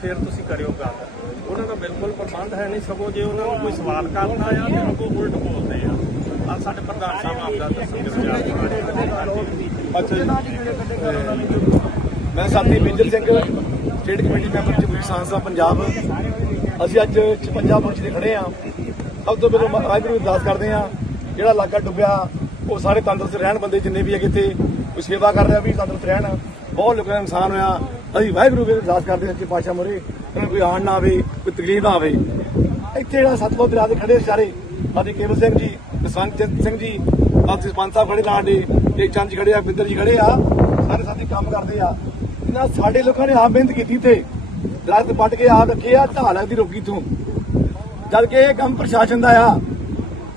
ਕਰਿਓ ਗੱਲ। ਉਹਨਾਂ ਦਾ ਬਿਲਕੁਲ ਪ੍ਰਬੰਧ ਹੈ ਨਹੀਂ ਸਗੋਂ ਜੇ ਉਹਨਾਂ ਨੂੰ ਕੋਈ ਸਵਾਲ ਕਰਦਾ ਆ ਤੇ ਉਹ ਉਲਟ ਬੋਲਦੇ ਆ। ਆ ਸਾਡੇ ਪ੍ਰਧਾਨ ਸਾਹਿਬ ਆਪਦਾ ਜੀ ਮੈਂ ਸਾਥੀ Binder Singh state committee member ਜਮਹੂਰੀ ਸੰਸਦ ਪੰਜਾਬ। ਅਸੀਂ ਅੱਜ 56 ਪੁੰਜ ਦੇ ਖੜੇ ਆ। ਸਭ ਤੋਂ ਪਹਿਲਾਂ ਵਾਹਿਗੁਰੂ ਨੂੰ ਅਰਦਾਸ ਕਰਦੇ ਆ। ਜਿਹੜਾ ਇਲਾਕਾ ਡੁੱਬਿਆ ਉਹ ਸਾਰੇ ਤੰਦਰੁਸਤ ਰਹਿਣ ਬੰਦੇ ਜਿੰਨੇ ਵੀ ਹੈਗੇ ਇੱਥੇ ਕੋਈ ਸੇਵਾ ਕਰ ਰਿਹਾ ਵੀ ਤੰਦਰੁਸਤ ਰਹਿਣ। ਬਹੁਤ ਲੋਕਾਂ ਦਾ ਨੁਕਸਾਨ ਹੋਇਆ। ਅਸੀਂ ਵਾਹਿਗੁਰੂ ਵੀ ਅਰਦਾਸ ਕਰਦੇ ਹਾਂ ਕਿ ਪਾਸ਼ਾ ਮੋਰੇ ਕੋਈ ਆਣ ਨਾ ਆਵੇ, ਕੋਈ ਤਕਲੀਫ ਨਾ ਆਵੇ। ਇੱਥੇ ਜਿਹੜਾ ਸਤਲੁਜ ਦਰਿਆ ਦੇ ਖੜੇ ਸਾਰੇ ਸਾਡੇ ਕੇਵਲ ਸਿੰਘ ਜੀ ਜਸਵੰਤ ਸਿੰਘ ਜੀ ਆਪ ਸਰਪੰਚ ਸਾਹਿਬ ਖੜੇ ਨਾਲ ਦੇ ਇੱਕ ਚੰਦ ਜੀ ਖੜੇ ਆ, ਬਿੰਦਰ ਜੀ ਖੜੇ ਆ, ਸਾਰੇ ਸਾਥੀ ਕੰਮ ਕਰਦੇ ਆ। ਇਹਨਾਂ ਸਾਡੇ ਲੋਕਾਂ ਨੇ ਆਪ ਮਿਹਨਤ ਕੀਤੀ ਤੇ ਦਰਖਤ ਪੱਟ ਕੇ ਆਪ ਰੱਖੇ ਆ, ਢਾਹ ਲੱਗਦੀ ਰੋਕੀ ਤੋਂ ਜਦ ਕਿ ਇਹ ਕੰਮ ਪ੍ਰਸ਼ਾਸਨ ਦਾ ਆ।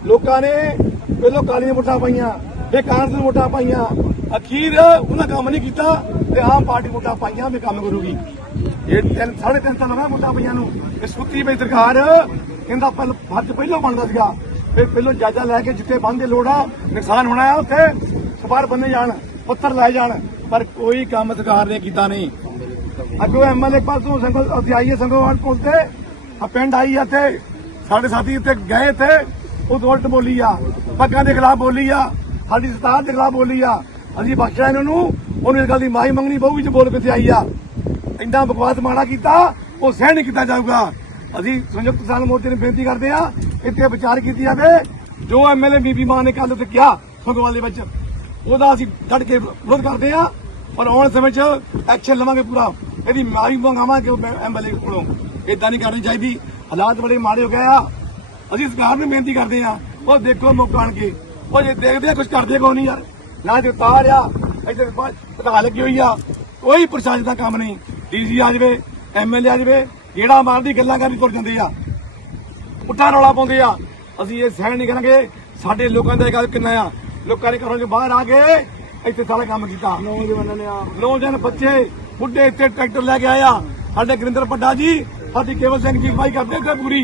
ਲੋਕਾਂ ਨੇ ਪਹਿਲਾਂ ਕਾਲੀਆਂ ਵੋਟਾਂ ਪਾਈਆਂ, ਫਿਰ ਕਾਂਗਰਸ ਨੂੰ ਵੋਟਾਂ ਪਾਈਆਂ। ਅਖੀਰ ਉਹਨਾਂ ਕੰਮ ਨਹੀਂ ਕੀਤਾ ਤੇ ਆਮ ਪਾਰਟੀ ਵੋਟਾਂ ਪਾਈਆਂ ਵੀ ਕੰਮ ਕਰੂਗੀ। ਇਹ ਤਿੰਨ ਸਾਢੇ ਤਿੰਨ ਸਾਲ ਹੋ ਗਏ ਵੋਟਾਂ ਪਈਆਂ ਨੂੰ। ਇਹ ਸੁੱਤੀ ਪਈ ਸਰਕਾਰ ਕਹਿੰਦਾ ਪਹਿਲ ਫਰਜ਼ ਪਹਿਲਾਂ ਬਣਦਾ ਸੀਗਾ। ਫਿਰ ਪਹਿਲਾਂ ਜਾਜਾ ਲੈ ਕੇ ਜਿੱਥੇ ਬੰਦ ਦੀ ਨੁਕਸਾਨ ਹੋਣਾ ਆ, ਉੱਥੇ ਸਪਾਰ ਬੰਨੇ ਜਾਣ, ਪੱਥਰ ਲੈ ਜਾਣ। ਪਰ ਕੋਈ ਕੰਮ ਸਰਕਾਰ ਨੇ ਕੀਤਾ ਨਹੀਂ। ਅੱਗੋਂ ਐਮਐਲਏ ਪਾਸੋਂ ਸੰਗੋ ਅਸੀਂ ਆਈਏ ਸੰਗੋਵਾਲ ਪੁਲ ਤੇ। ਆ ਪਿੰਡ ਆਈ ਆ ਤੇ ਸਾਡੇ ਸਾਥੀ ਇੱਥੇ ਗਏ ਤੇ ਉਹ ਉਲਟ ਬੋਲੀ ਆ। ਪੱਗਾਂ ਦੇ ਖਿਲਾਫ ਬੋਲੀ ਆ। ਸਾਡੀ ਸਤਾਰ ਦੇ ਖਿਲਾਫ ਬੋਲੀ ਆ। ਅਸੀਂ ਬਖਸ਼ਿਆ ਇਹਨਾਂ ਨੂੰ ਉਹਨੂੰ ਇਸ ਗੱਲ ਦੀ ਮਾਫ਼ੀ ਮੰਗਣੀ ਪਊਗੀ ਜੇ ਬੋਲ ਕਿੱਥੇ ਆਈ ਆ। ਇੰਨਾ ਬਕਵਾਸ ਮਾੜਾ ਕੀਤਾ, ਉਹ ਸਹਿ ਨਹੀਂ ਕੀਤਾ ਜਾਊਗਾ। ਅਸੀਂ ਸੰਯੁਕਤ ਕਿਸਾਨ ਮੋਰਚੇ ਨੂੰ ਬੇਨਤੀ ਕਰਦੇ ਆ ਇੱਥੇ ਵਿਚਾਰ ਕੀਤੀ ਜਾਵੇ। ਜੋ ਐਮਐਲਏ ਬੀਬੀ ਮਾਨ ਨੇ ਕੱਲ ਉੱਤੇ ਕਿਹਾ ਸੰਗੋਵਾਲ ਦੇ ਵਿੱਚ, ਉਹਦਾ ਅਸੀਂ ਡਟ ਕੇ ਵਿਰੋਧ ਕਰਦੇ ਆ ਪਰ ਆਉਣ ਸਮੇਂ 'ਚ ਐਕਸ਼ਨ ਲਵਾਂਗੇ ਪੂਰਾ। ਇਹਦੀ ਮਾਰੀ ਮੰਗਾਵਾਂਗੇ ਐਮਐਲਏ ਕੋਲੋਂ। ਇਦਾਂ ਨਹੀਂ ਕਰਨੀ ਚਾਹੀਦੀ। ਹਾਲਾਤ ਬੜੇ ਮਾੜੇ ਹੋ ਗਏ ਆ। ਅਸੀਂ ਸਰਕਾਰ ਨੂੰ ਬੇਨਤੀ ਕਰਦੇ ਆ ਉਹ ਦੇਖੋ ਮੌਕਾ ਆਣ ਕੇ। ਉਹ ਜੇ ਦੇਖਦੇ ਆ ਕੁਝ ਕਰਦੇ ਕੋ ਨਹੀਂ ਯਾਰ? ਨਾ ਤੇ ਉਤਾਰ ਆ ਇੱਥੇ ਪਤਾ ਲੱਗੀ ਹੋਈ ਆ। ਕੋਈ ਪ੍ਰਸ਼ਾਸਨ ਦਾ ਕੰਮ ਨਹੀਂ। ਡੀਸੀ ਆ ਜਾਵੇ ਐਮਐਲਏ ਆ ਜਾਵੇ ਜਿਹੜਾ ਮਾਰਦੀ ਗੱਲਾਂ ਕਰਦੀ ਤੁਰ ਜਾਂਦੇ ਆ। ਪੁੱਠਾ ਰੌਲਾ ਪਾਉਂਦੇ ਆ। ਅਸੀਂ ਇਹ ਸਹਿਣ ਨਹੀਂ ਕਰਾਂਗੇ। ਸਾਡੇ ਲੋਕਾਂ ਦਾ ਇਹ ਗੱਲ ਕਿੰਨਾ ਆ। ਲੋਕਾਂ ਨੇ ਘਰੋਂ ਚੋਂ ਬਾਹਰ ਆ ਕੇ ਇੱਥੇ ਸਾਰਾ ਕੰਮ ਕੀਤਾ। ਨੌਜਵਾਨਾਂ ਨੇ ਨੌਜਵਾਨ ਬੱਚੇ ਬੁੱਢੇ ਇੱਥੇ ਟਰੈਕਟਰ ਲੈ ਕੇ ਆਇਆ ਸਾਡੇ ਗੁਰਿੰਦਰ ਪੱਡਾ ਜੀ ਸਾਡੀ ਕੇਵਲ ਸਿੰਘ ਜੀ ਅਗਵਾਈ ਕਰਦੇ ਇੱਥੇ ਪੂਰੀ